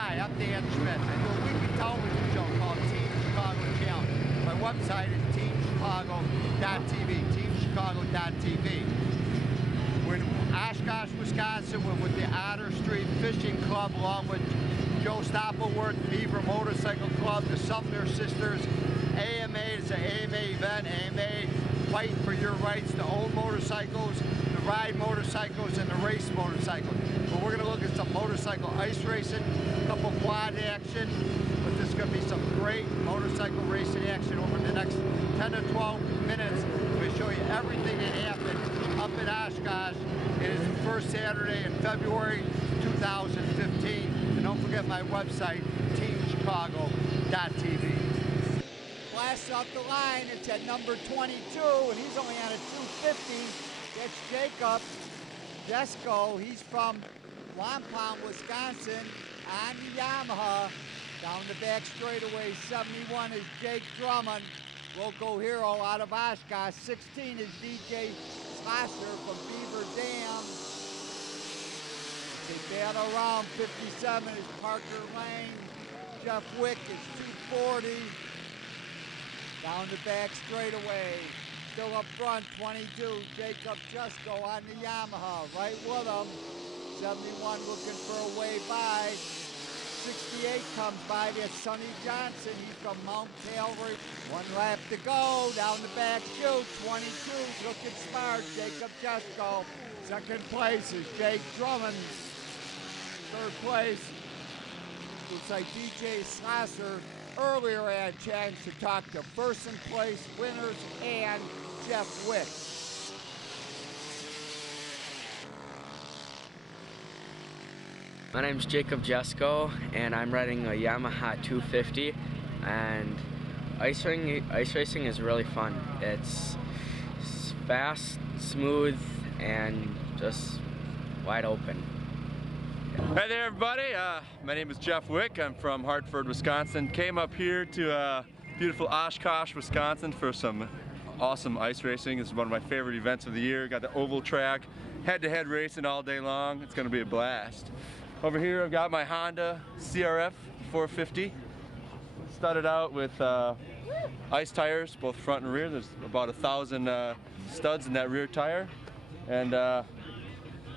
Hi, I'm Dan Schmitt. I do a weekly television show called Team Chicago Challenge. My website is teamchicago.tv, teamchicago.tv. We're in Oshkosh, Wisconsin. We're with the Otter Street Fishing Club along with Joe Stoppelworth, Beaver Motorcycle Club, the Sumner Sisters. AMA is an AMA event. AMA fighting for your rights to own motorcycles, to ride motorcycles, and to race motorcycles. But we're going to look at some motorcycle ice racing, a couple quad action, but there's going to be some great motorcycle racing action over the next 10 to 12 minutes. We're going to show you everything that happened up in Oshkosh. It is the first Saturday in February 2015. And don't forget my website, teamchicago.tv. Blast off the line, it's at number 22, and he's only on a 250. That's Jacob Jesko. He's from Wampum, Wisconsin, on the Yamaha. Down the back straightaway, 71 is Jake Drummond, local hero out of Oshkosh. 16 is DJ Slosser from Beaver Dam. They battle around. 57 is Parker Lane. Jeff Wick is 240. Down the back straightaway. Still up front, 22, Jacob Jesko on the Yamaha, right with him. 71 looking for a way by. 68 comes by, that's Sonny Johnson. He's from Mount Calvary. 1 lap to go, down the back chute. 22 looking smart, Jacob Jesko. Second place is Jake Drummond. Third place looks like DJ Slosser. Earlier I had a chance to talk to first in place winners and Jeff Wick. My name's Jacob Jesko, and I'm riding a Yamaha 250, and ice racing is really fun. It's fast, smooth, and just wide open. Hi there everybody, my name is Jeff Wick. I'm from Hartford, Wisconsin. Came up here to beautiful Oshkosh, Wisconsin for some awesome ice racing. This is one of my favorite events of the year. Got the oval track, head-to-head racing all day long. It's going to be a blast. Over here I've got my Honda CRF 450. Started out with ice tires, both front and rear. There's about 1,000 studs in that rear tire. And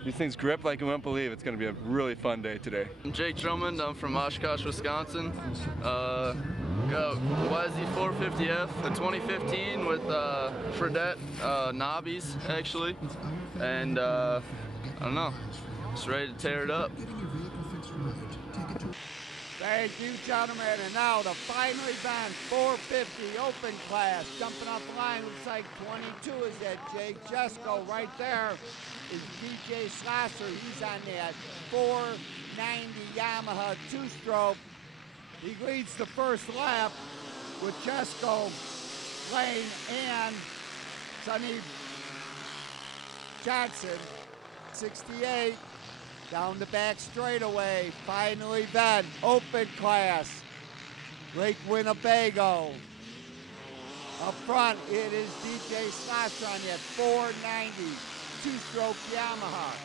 these things grip like you won't believe. It's going to be a really fun day today. I'm Jake Drummond. I'm from Oshkosh, Wisconsin. Got YZ 450F, a 2015 with Fredette knobbies, actually. And I don't know, just ready to tear it up. Thank you, gentlemen. And now the final event, 450 open class. Jumping off the line, looks like 22 is that Jake Jesko. Right there is DJ Slosser. He's on that 490 Yamaha 2-stroke. He leads the first lap with Jesko, Lane, and Sonny Johnson. 68. Down the back straightaway, final event, open class, Lake Winnebago. Up front, it is DJ Slosser on that 490 2-stroke Yamaha.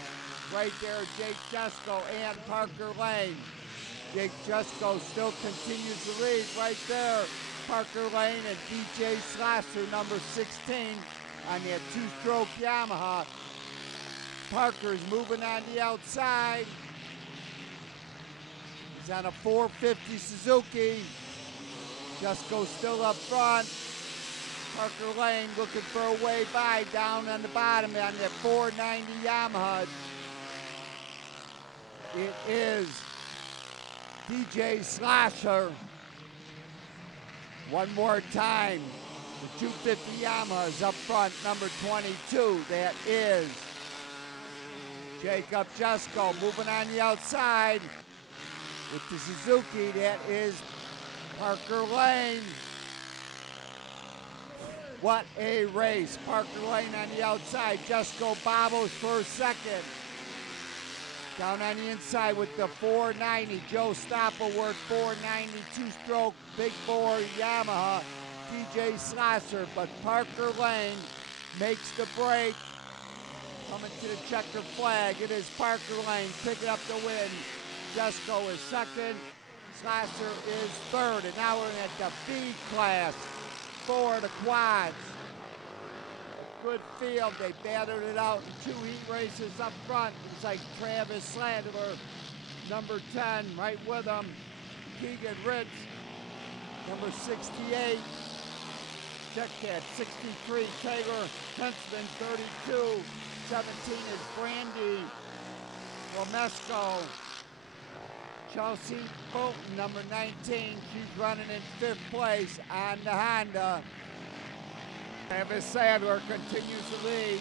Right there, Jake Jesko and Parker Lane. Jake Jesko still continues to lead right there. Parker Lane and DJ Slosser, number 16, on that 2-stroke Yamaha. Parker's moving on the outside. He's on a 450 Suzuki. Jesko still up front. Parker Lane looking for a way by down on the bottom on that 490 Yamaha. It is DJ Slosser. One more time. The 250 Yamaha is up front, number 22. That is Jacob Jesko. Moving on the outside with the Suzuki, that is Parker Lane. What a race. Parker Lane on the outside. Jesko bobbles for a second. Down on the inside with the 490. Joe Stoppelworth, 490 2-stroke, big bore Yamaha. DJ Slosser, but Parker Lane makes the break. Coming to the checker flag, it is Parker Lane picking up the win. Jesco is second. Slasher is third. And now we're at the B class for the quads. A good field. They battered it out in 2 heat races up front. It's like Travis Slandler, number 10, right with him. Keegan Ritz, number 68. Check that, 63, Taylor Huntsman, 32. 17 is Brandy Romesco. Chelsea Bolton, number 19. She's running in 5th place on the Honda. Travis Sadler continues to lead.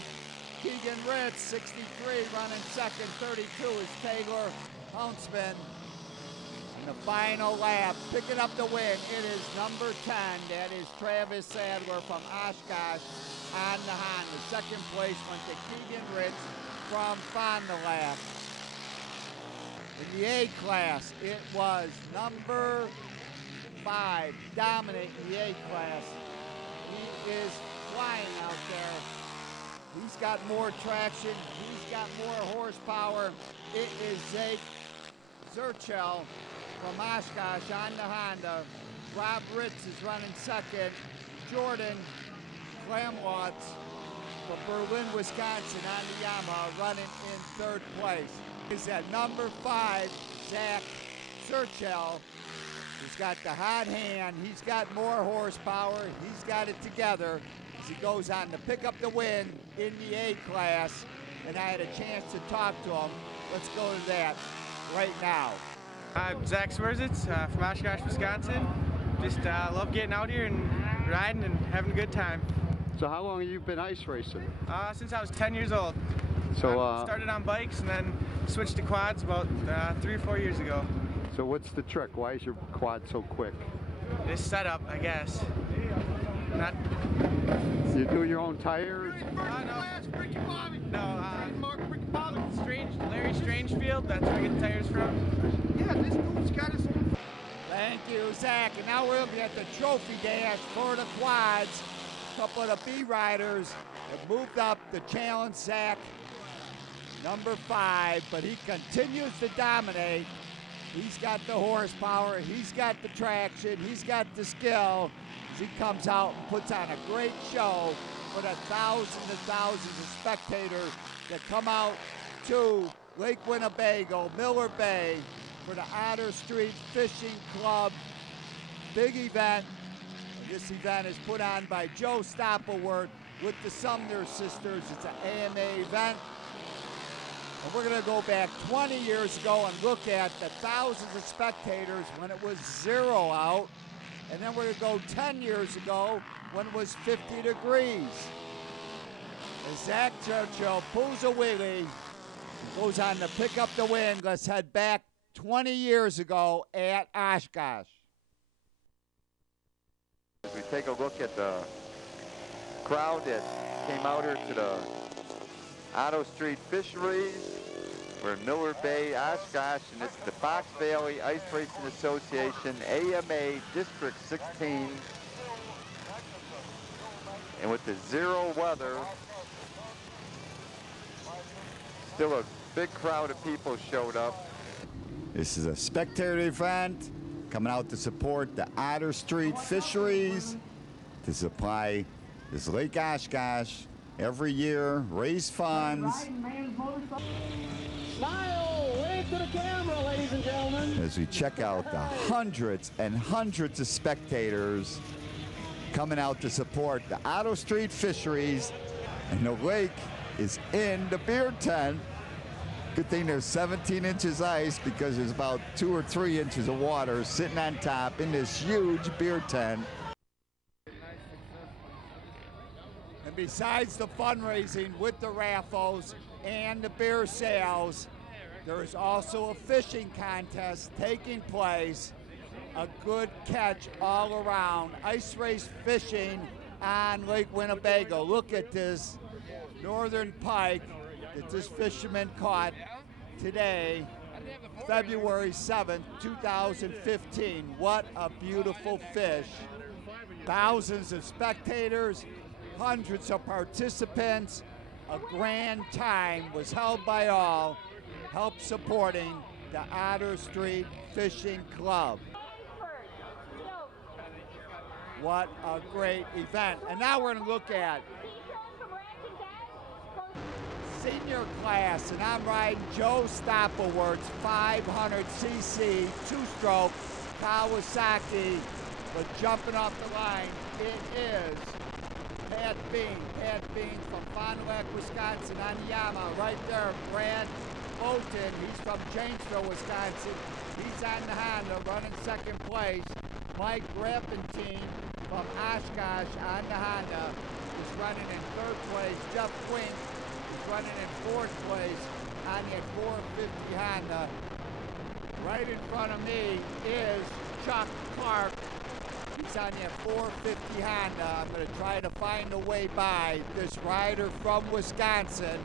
Keegan Ritz, 63, running second. 32 is Taylor Huntsman. In the final lap, picking up the win, it is number 10. That is Travis Sadler from Oshkosh on the Honda. Second place went to Keegan Ritz from Fond du Lac. In the A class, it was number 5, dominating the A class. He is flying out there. He's got more traction. He's got more horsepower. It is Zake Zurchel from Oshkosh on the Honda. Rob Ritz is running second. Jordan Klamwatz from Berlin, Wisconsin on the Yamaha running in 3rd place. Is at number 5, Zach Zurchel. He's got the hot hand. He's got more horsepower. He's got it together as he goes on to pick up the win in the A class. And I had a chance to talk to him. Let's go to that right now. I'm Zach Swerzitz from Oshkosh, Wisconsin. Just love getting out here and riding and having a good time. So how long have you been ice racing? Since I was 10 years old. So I started on bikes and then switched to quads about 3 or 4 years ago. So what's the trick? Why is your quad so quick? This setup, I guess. Not. So you do your own tires? Larry Strangefield, that's where I get the tires from. Yeah, this dude's got his... Thank you, Zach. And now we'll be at the trophy dash for the quads. A couple of the B riders have moved up to challenge Zach, number 5, but he continues to dominate. He's got the horsepower, he's got the traction, he's got the skill as he comes out and puts on a great show for the thousands and thousands of spectators that come out to Lake Winnebago, Miller Bay, for the Otter Street Fishing Club big event. And this event is put on by Joe Stoppelworth with the Sumner sisters. It's an AMA event. And we're going to go back 20 years ago and look at the thousands of spectators when it was 0 out. And then we're going to go 10 years ago when it was 50 degrees. As Zach Churchill pulls a wheelie, goes on to pick up the win. Let's head back 20 years ago at Oshkosh. As we take a look at the crowd that came out here to the Otto Street Fisheries, we're in Miller Bay, Oshkosh, and this is the Fox Valley Ice Racing Association AMA District 16. And with the 0 weather, still a big crowd of people showed up. This is a spectator event coming out to support the Otter Street Fisheries to supply this Lake Oshkosh every year, raise funds. Smile, wave to the camera, ladies and gentlemen. As we check out the hundreds and hundreds of spectators coming out to support the Otto Street Fisheries, and the lake is in the beer tent. Good thing there's 17 inches ice because there's about 2 or 3 inches of water sitting on top in this huge beer tent. And besides the fundraising with the raffles and the beer sales, there is also a fishing contest taking place. A good catch all around. Ice race fishing on Lake Winnebago. Look at this northern pike that this fisherman caught today, February 7th, 2015. What a beautiful fish. Thousands of spectators, hundreds of participants. A grand time was held by all, help supporting the Otter Street Fishing Club. What a great event. And now we're going to look at senior class, and I'm riding Joe Stoppelwerth's 500cc two-stroke Kawasaki. But jumping off the line, it is Pat Bean from Fond du Lac, Wisconsin on the Yamaha. Right there, Brad Bolton, he's from Janesville, Wisconsin. He's on the Honda, running second place. Mike Rappentine from Oshkosh on the Honda is running in third place. Jeff Wink is running in fourth place on the 450 Honda. Right in front of me is Chuck Clark. He's on the 450 Honda. I'm going to try to find a way by this rider from Wisconsin.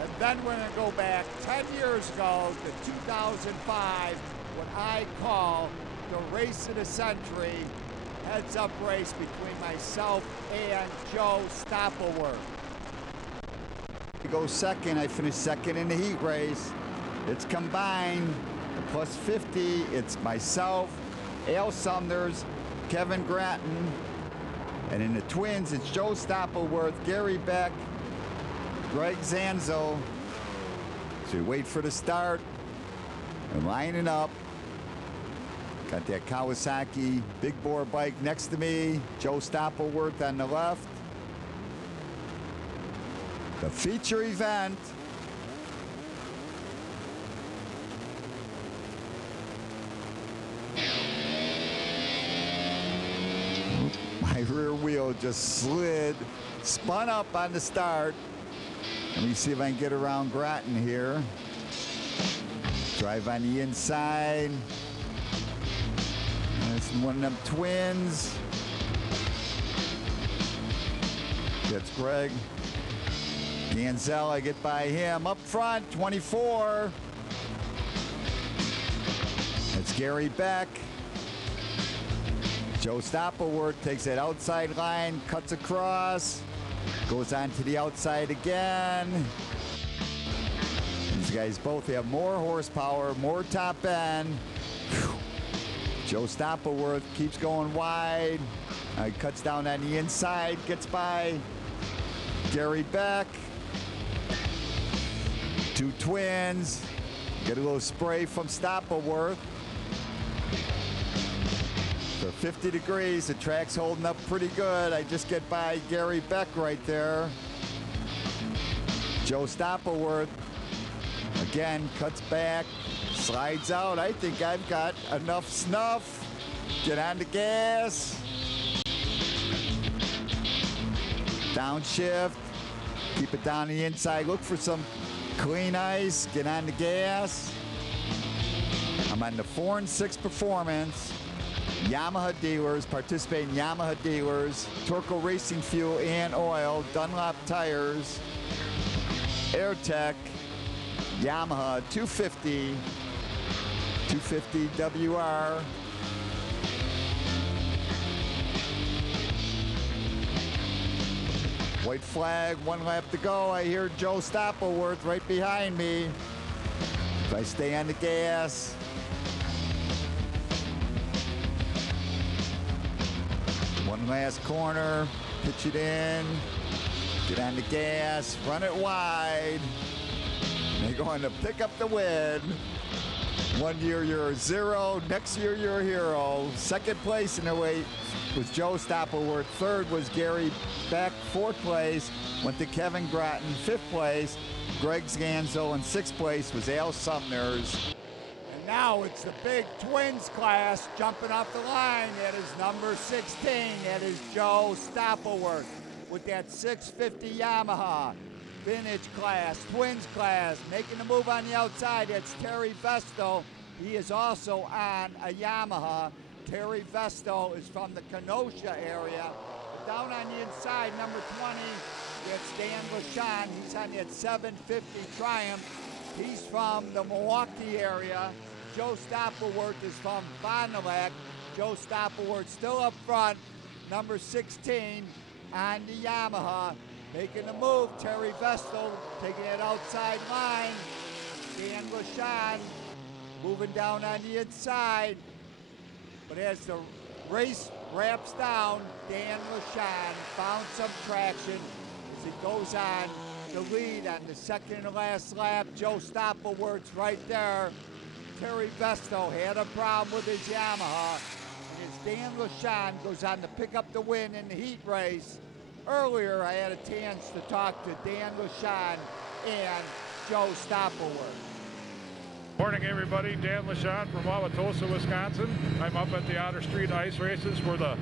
And then we're going to go back 10 years ago to 2005, what I call the race of the century, heads-up race between myself and Joe Stoppelwerth. I go second. I finished second in the heat race. It's combined, the plus 50. It's myself, Al Sumners, Kevin Gratton, and in the twins, it's Joe Stoppelwerth, Gary Beck, Greg Zanzo. So we wait for the start and lining up. Got that Kawasaki big bore bike next to me, Joe Stoppelwerth on the left. The feature event. My rear wheel just slid, spun up on the start. Let me see if I can get around Gratton here. Drive on the inside. That's one of them twins. That's Greg Ganzel. I get by him. Up front, 24. That's Gary Beck. Joe Stoppelwerth takes that outside line, cuts across, goes on to the outside again. These guys both have more horsepower, more top end. Whew. Joe Stoppelwerth keeps going wide. Cuts down on the inside, gets by Gary Beck. Two twins. Get a little spray from Stoppelwerth. For 50 degrees, the track's holding up pretty good. I just get by Gary Beck right there. Joe Stoppelwerth, again, cuts back, slides out. I think I've got enough snuff. Get on the gas. Downshift. Keep it down the inside. Look for some clean ice. Get on the gas. I'm on the 4 and 6 Performance. Yamaha dealers, participating Yamaha dealers, Turco Racing Fuel and Oil, Dunlop Tires, AirTech, Yamaha 250 WR. White flag, 1 lap to go. I hear Joe Stoppelwerth right behind me. If I stay on the gas. One last corner, pitch it in, get on the gas, run it wide. They're going to pick up the win. 1 year you're a zero, next year you're a hero. Second place in the weight was Joe Stoppelwerth. Third was Gary Beck. Fourth place went to Kevin Gratton. Fifth place, Greg Sganzo. And sixth place was Al Sumners. And now it's the big twins class jumping off the line. That is number 16. That is Joe Stoppelwerth with that 650 Yamaha. Vintage class, twins class, making the move on the outside. That's Terry Vesto. He is also on a Yamaha. Terry Vesto is from the Kenosha area. But down on the inside, number 20, that's Dan Lachon. He's on that 750 Triumph. He's from the Milwaukee area. Joe Stoppelwerth is from Fond du Lac. Joe Stoppelwerth still up front, number 16 on the Yamaha. Making the move, Terry Vestal taking it outside line. Dan Lachon moving down on the inside. But as the race wraps down, Dan LaShawn found some traction as he goes on the lead on the second and last lap. Joe Stoppelwerth's right there. Terry Vesto had a problem with his Yamaha. And as Dan LaShawn goes on to pick up the win in the heat race, earlier I had a chance to talk to Dan LaShawn and Joe Stoppelwerth. Morning, everybody. Dan LaShawn from Wauwatosa, Wisconsin. I'm up at the Otter Street Ice Races for the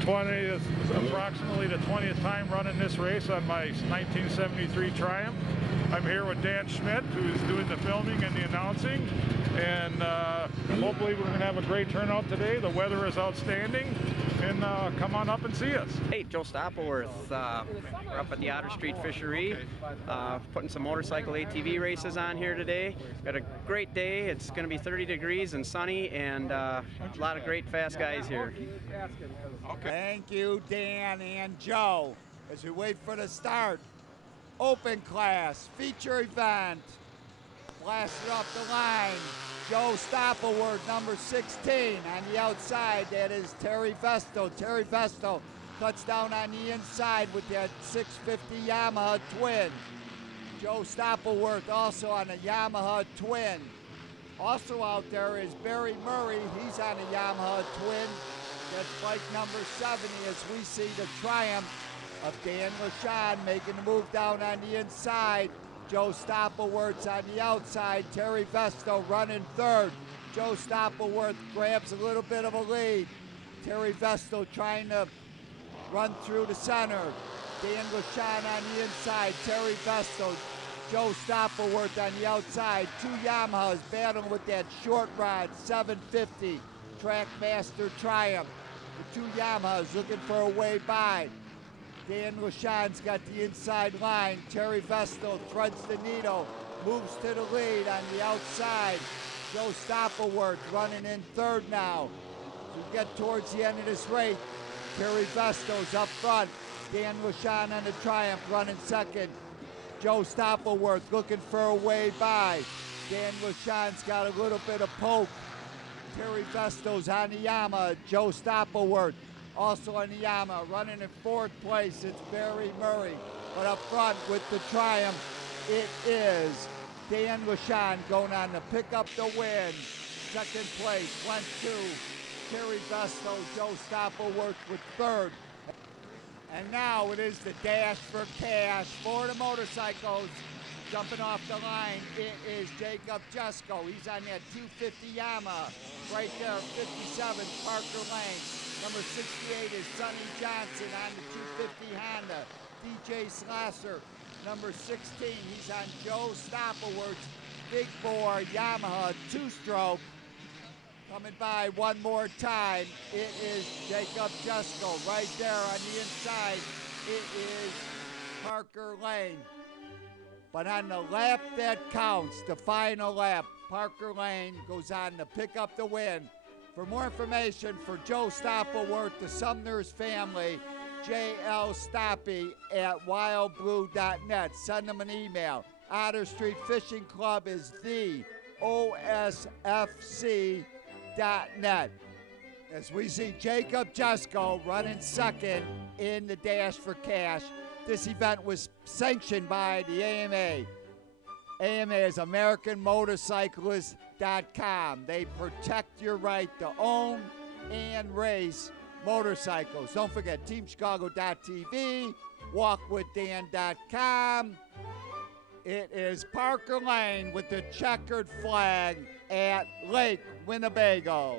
20th, approximately the 20th time running this race on my 1973 Triumph. I'm here with Dan Schmitt, who's doing the filming and the announcing, and hopefully we're going to have a great turnout today. The weather is outstanding, and come on up and see us. Hey, Joe Stoppelwerth. We're up at the Otter Street Fishery, putting some motorcycle ATV races on here today. Got a great day. It's going to be 30 degrees and sunny, and a lot of great fast guys here. Thank you, Dan and Joe. As we wait for the start, open class, feature event, blasted off the line. Joe Stoppelwerth, number 16. On the outside, that is Terry Vesto. Terry Vesto cuts down on the inside with that 650 Yamaha Twin. Joe Stoppelwerth also on a Yamaha Twin. Also out there is Barry Murray. He's on a Yamaha Twin. That's bike number 70 as we see the Triumph of Dan LaShawn making the move down on the inside. Joe Stoppelwerth's on the outside. Terry Vesto running third. Joe Stoppelwerth grabs a little bit of a lead. Terry Vesto trying to run through the center. Dan LaShawn on the inside. Terry Vesto. Joe Stoppelwerth on the outside. Two Yamahas battling with that short rod 750 Trackmaster Triumph. The two Yamahas looking for a way by. Dan LaShawn's got the inside line. Terry Vesto threads the needle, moves to the lead on the outside. Joe Stoppelwerth running in third now. As we get towards the end of this race, Terry Vesto's up front. Dan LaShawn on the Triumph running second. Joe Stoppelwerth looking for a way by. Dan LaShawn's got a little bit of poke. Terry Vesto's on the Yamaha. Joe Stoppelwerth also on the Yamaha. Running in fourth place, it's Barry Murray. But up front with the Triumph, it is Dan LaShawn going on to pick up the win. Second place went to Terry Vesto. Joe Stoppelwerth with third. And now it is the dash for cash for the motorcycles. Jumping off the line, it is Jacob Jesko. He's on that 250 Yamaha. Right there, 57, Parker Lane. Number 68 is Sonny Johnson on the 250 Honda. DJ Slasser, number 16, he's on Joe Stoppelwerth's big bore Yamaha two-stroke. Coming by one more time, it is Jacob Jesko. Right there on the inside, it is Parker Lane. But on the lap that counts, the final lap, Parker Lane goes on to pick up the win. For more information for Joe Stoppelwerth, the Sumner's family, JL Stoppy at wildblue.net. Send them an email. Otter Street Fishing Club is the OSFC.net. As we see Jacob Jesko running second in the dash for cash. This event was sanctioned by the AMA. AMA is AmericanMotorcyclist.com. They protect your right to own and race motorcycles. Don't forget TeamChicago.tv, WalkWithDan.com. It is Parker Lane with the checkered flag at Lake Winnebago.